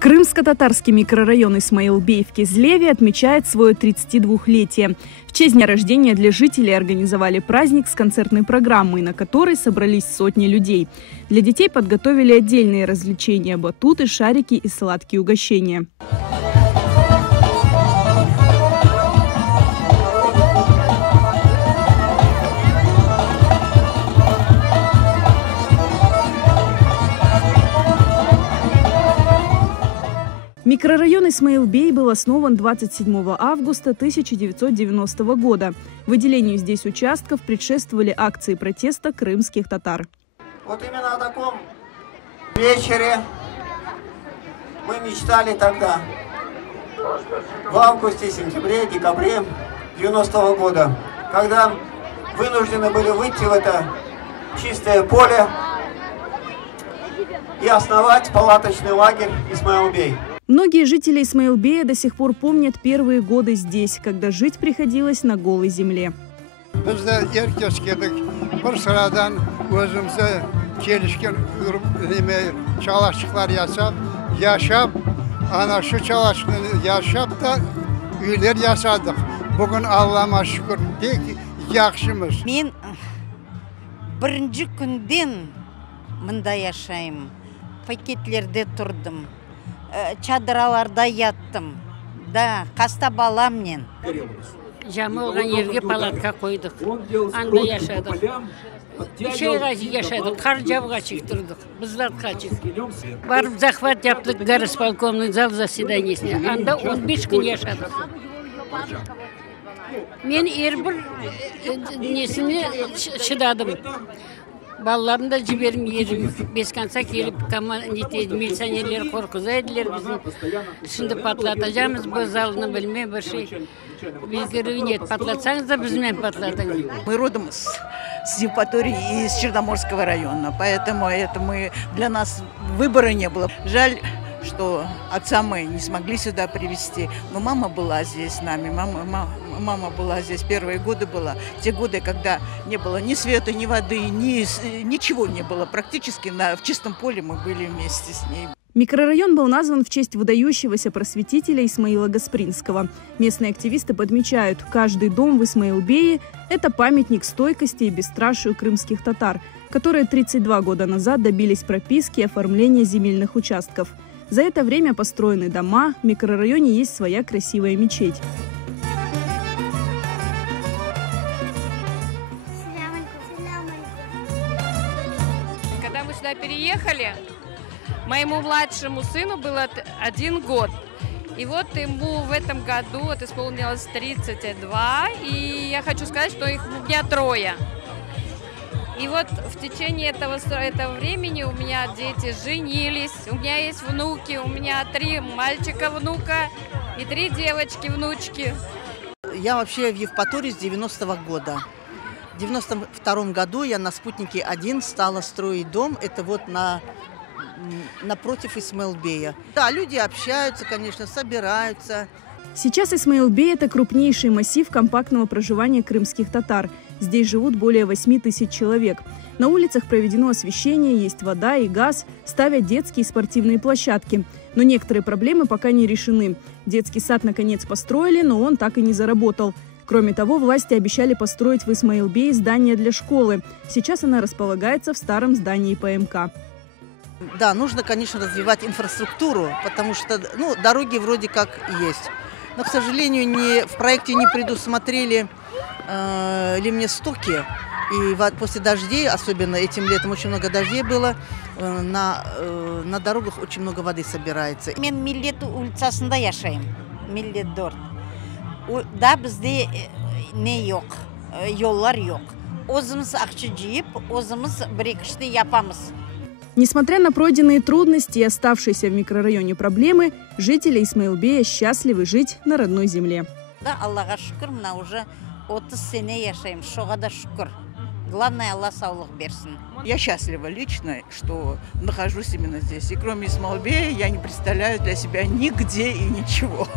Крымско-татарский микрорайон Исмаилбей в Кизлеве отмечает свое 32-летие. В честь дня рождения для жителей организовали праздник с концертной программой, на которой собрались сотни людей. Для детей подготовили отдельные развлечения – батуты, шарики и сладкие угощения. Микрорайон Исмаилбей был основан 27 августа 1990 года. Выделению здесь участков предшествовали акции протеста крымских татар. Вот именно о таком вечере мы мечтали тогда, в августе, сентябре, декабре 90-го года, когда вынуждены были выйти в это чистое поле и основать палаточный лагерь Исмаилбей. Многие жители Исмаилбея до сих пор помнят первые годы здесь, когда жить приходилось на голой земле. Мен бірінші күнден мында яшайым, пакетлерде тұрдым. Чадыраларда яттым. Да, қаста баламнен. Жамы олған ерге палатка қойдық. Анда яшадық. Шайға яшадық. Қар жабға шықтырдық. Бұздатқа шықтырдық. Барып захват яптық горосполкомның зал заседаниесіне. Анда 15 күн яшадық. Мен ербір несіне шыдадым. Балаларым да жіберім ерім. Бесканса келіп милиционерлер қорқызайдылер. Біздің шынды патлатажамыз. Бұл залыны білме бір шей. Безгеру нет. Патлатсаңыз да бізмен патлатыңыз. Мы родом с Евпатории, из Черноморского района. Поэтому для нас выбора не было. Жаль, что отца мы не смогли сюда привезти. Но мама была здесь с нами. Мама была здесь, первые годы была. Те годы, когда не было ни света, ни воды, ничего не было. Практически в чистом поле мы были вместе с ней. Микрорайон был назван в честь выдающегося просветителя Исмаила Гаспринского. Местные активисты подмечают, каждый дом в Исмаилбее – это памятник стойкости и бесстрашию крымских татар, которые 32 года назад добились прописки и оформления земельных участков. За это время построены дома, в микрорайоне есть своя красивая мечеть. Когда мы сюда переехали, моему младшему сыну было 1 год. И вот ему в этом году исполнилось 32. И я хочу сказать, что их у меня 3. И вот в течение этого времени у меня дети женились, у меня есть внуки, у меня 3 мальчика-внука и 3 девочки-внучки. Я вообще в Евпатории с 90-го года. В 92-м году я на спутнике 1 стала строить дом. Это вот напротив Исмаилбея. Да, люди общаются, конечно, собираются. Сейчас Исмаилбей – это крупнейший массив компактного проживания крымских татар. Здесь живут более 8 тысяч человек. На улицах проведено освещение, есть вода и газ, ставят детские и спортивные площадки. Но некоторые проблемы пока не решены. Детский сад наконец построили, но он так и не заработал. Кроме того, власти обещали построить в Исмаилбее здание для школы. Сейчас она располагается в старом здании ПМК. Да, нужно, конечно, развивать инфраструктуру, потому что дороги вроде как есть. Но, к сожалению, в проекте не предусмотрели ливнестоки. И после дождей, особенно этим летом, очень много дождей было, на дорогах очень много воды собирается. Мен Миллет улицасында яшайым. Миллет дорт. Да, бізде не yok, yollar yok. Өзіміз ақша жиып, өзіміз бір-екішті япамыз. Несмотря на пройденные трудности и оставшиеся в микрорайоне проблемы, жители Исмаилбея счастливы жить на родной земле. Да, Аллаха шүкір, мына уже 30 сене яшаем, шоға да шүкір. Главное, Аллах саулық берсін. Я счастлива лично, что нахожусь именно здесь. И кроме Исмаилбея я не представляю для себя нигде и ничего.